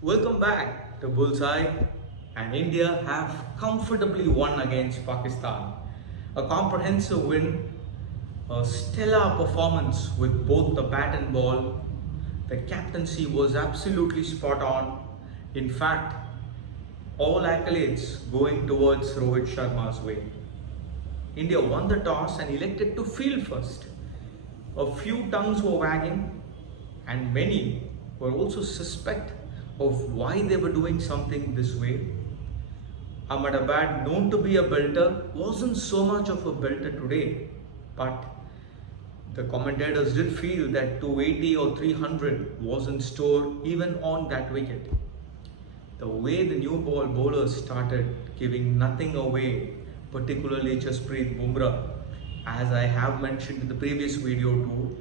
Welcome back to Bullseye, and India have comfortably won against Pakistan. A comprehensive win, a stellar performance with both the bat and ball. The captaincy was absolutely spot on. In fact, all accolades going towards Rohit Sharma's way. India won the toss and elected to field first. A few tongues were wagging, and many were also suspect of why they were doing something this way. Ahmedabad, known to be a belter, wasn't so much of a belter today, but the commentators did feel that 280 or 300 was in store even on that wicket. The way the new ball bowlers started giving nothing away, particularly Jasprit Bumrah, as I have mentioned in the previous video too,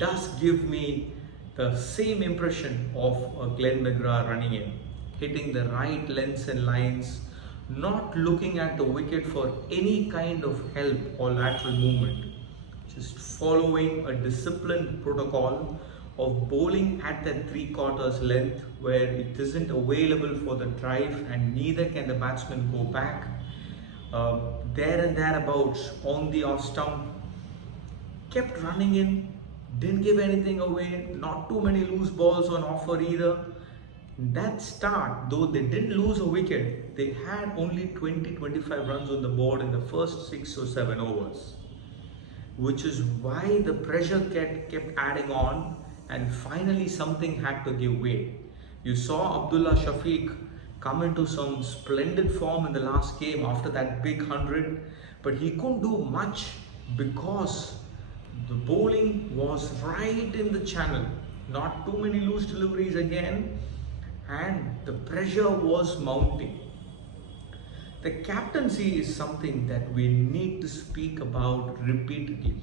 does give me the same impression of Glenn McGrath running in, hitting the right lengths and lines, not looking at the wicket for any kind of help or lateral movement, just following a disciplined protocol of bowling at that 3/4 length where it isn't available for the drive and neither can the batsman go back. There and thereabouts on the off stump, kept running in, didn't give anything away, not too many loose balls on offer either. That start, though they didn't lose a wicket, they had only 20-25 runs on the board in the first 6 or 7 overs, which is why the pressure kept adding on and finally something had to give way. You saw Abdullah Shafiq come into some splendid form in the last game after that big 100, but he couldn't do much because the bowling was right in the channel, not too many loose deliveries again, and the pressure was mounting. The captaincy is something that we need to speak about repeatedly.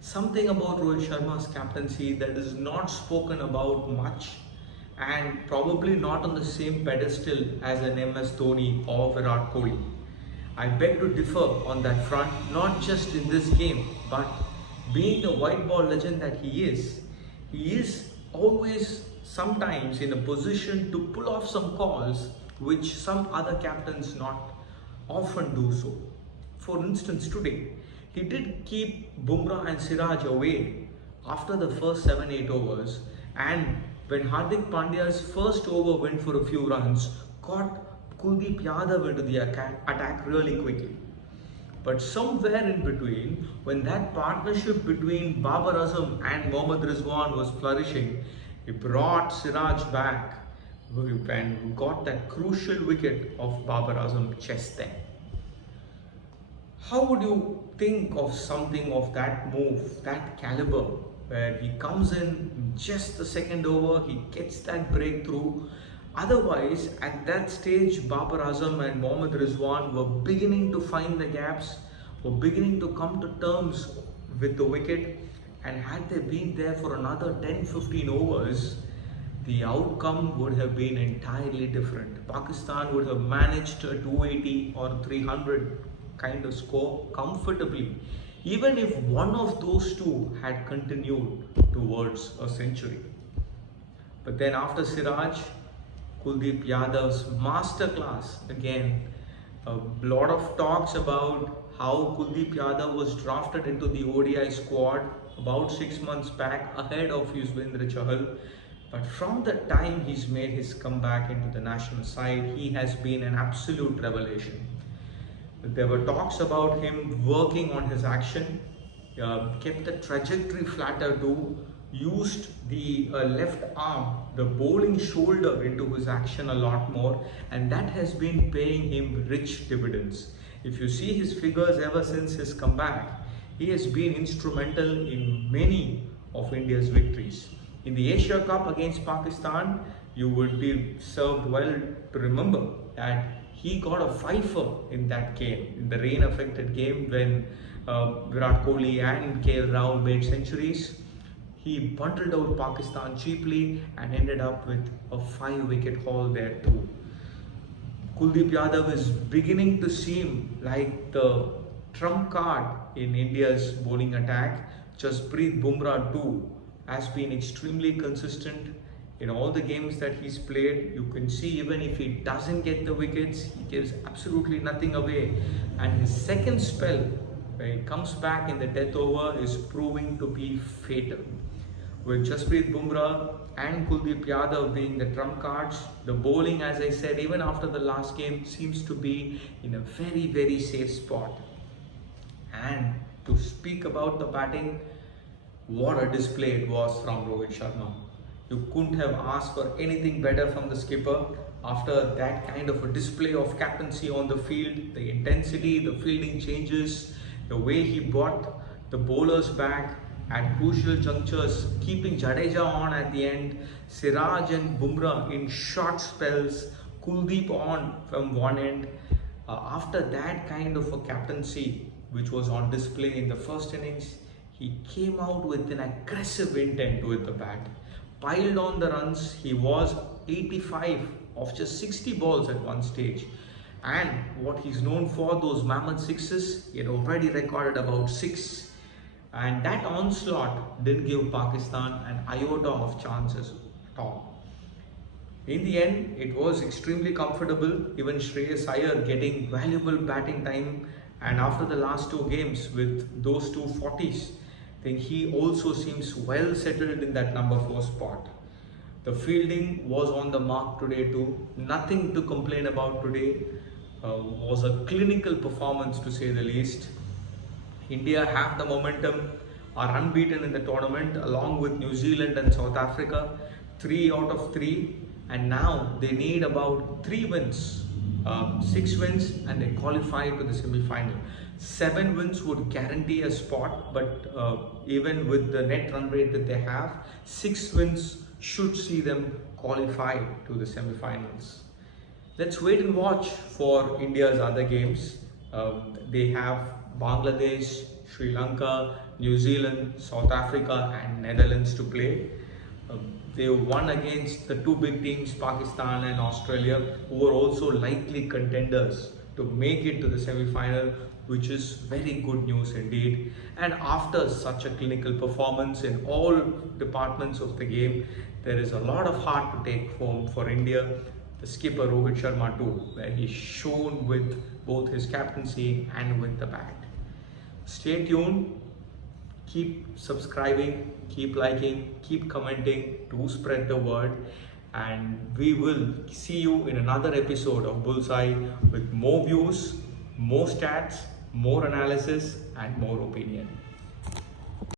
Something about Rohit Sharma's captaincy that is not spoken about much and probably not on the same pedestal as an MS Dhoni or Virat Kohli. I beg to differ on that front, not just in this game, but being the white ball legend that he is always sometimes in a position to pull off some calls which some other captains not often do so. For instance, today, he did keep Bumrah and Siraj away after the first 7-8 overs, and when Hardik Pandya's first over went for a few runs, got Kuldeep Yadav into the attack really quickly. But somewhere in between, when that partnership between Babar Azam and Mohammad Rizwan was flourishing, he brought Siraj back and got that crucial wicket of Babar Azam just then. How would you think of something of that move, that caliber, where he comes in just the second over, he gets that breakthrough? Otherwise, at that stage, Babar Azam and Mohammad Rizwan were beginning to find the gaps, were beginning to come to terms with the wicket, and had they been there for another 10-15 overs, the outcome would have been entirely different. Pakistan would have managed a 280 or 300 kind of score comfortably, even if one of those two had continued towards a century. But then after Siraj, Kuldeep Yadav's masterclass again. A lot of talks about how Kuldeep Yadav was drafted into the ODI squad about 6 months back ahead of Yuzvendra Chahal. But from the time he's made his comeback into the national side, he has been an absolute revelation. There were talks about him working on his action, kept the trajectory flatter too, used the left arm, the bowling shoulder into his action a lot more, and that has been paying him rich dividends. If you see his figures ever since his comeback, he has been instrumental in many of India's victories. In the Asia Cup against Pakistan, you would be served well to remember that he got a fifer in that game, in the rain-affected game when Virat Kohli and KL Rahul made centuries. He bundled out Pakistan cheaply and ended up with a 5-wicket haul there too. Kuldeep Yadav is beginning to seem like the trump card in India's bowling attack. Jasprit Bumrah too has been extremely consistent. In all the games that he's played, you can see even if he doesn't get the wickets, he gives absolutely nothing away. And his second spell, where he comes back in the death over, is proving to be fatal. With Jasprit Bumrah and Kuldeep Yadav being the trump cards, the bowling, as I said, even after the last game, seems to be in a very safe spot. And to speak about the batting, what a display it was from Rohit Sharma. You couldn't have asked for anything better from the skipper. After that kind of a display of captaincy on the field, the intensity, the fielding changes, the way he brought the bowlers back at crucial junctures, keeping Jadeja on at the end, Siraj and Bumrah in short spells, Kuldeep on from one end. After that kind of a captaincy, which was on display in the first innings, he came out with an aggressive intent with the bat, piled on the runs. He was 85 of just 60 balls at one stage. And what he's known for, those mammoth sixes, he had already recorded about 6. And that onslaught didn't give Pakistan an iota of chances at all. In the end, it was extremely comfortable. Even Shreyas Iyer getting valuable batting time, and after the last 2 games with those 2 40s, I think he also seems well settled in that number 4 spot. The fielding was on the mark today too. Nothing to complain about today. Was a clinical performance to say the least. India have the momentum, are unbeaten in the tournament along with New Zealand and South Africa, 3 out of 3, and now they need about 3 wins, 6 wins, and they qualify to the semi-final. 7 wins would guarantee a spot, but even with the net run rate that they have, 6 wins should see them qualify to the semi-finals. Let's wait and watch for India's other games. They have Bangladesh, Sri Lanka, New Zealand, South Africa and Netherlands to play. They won against the 2 big teams, Pakistan and Australia, who are also likely contenders to make it to the semi-final, which is very good news indeed. And after such a clinical performance in all departments of the game, there is a lot of heart to take home for India. The skipper Rohit Sharma too, where he shone with both his captaincy and with the bat. Stay tuned, keep subscribing, keep liking, keep commenting to spread the word, and we will see you in another episode of Bullseye with more views, more stats, more analysis and more opinion.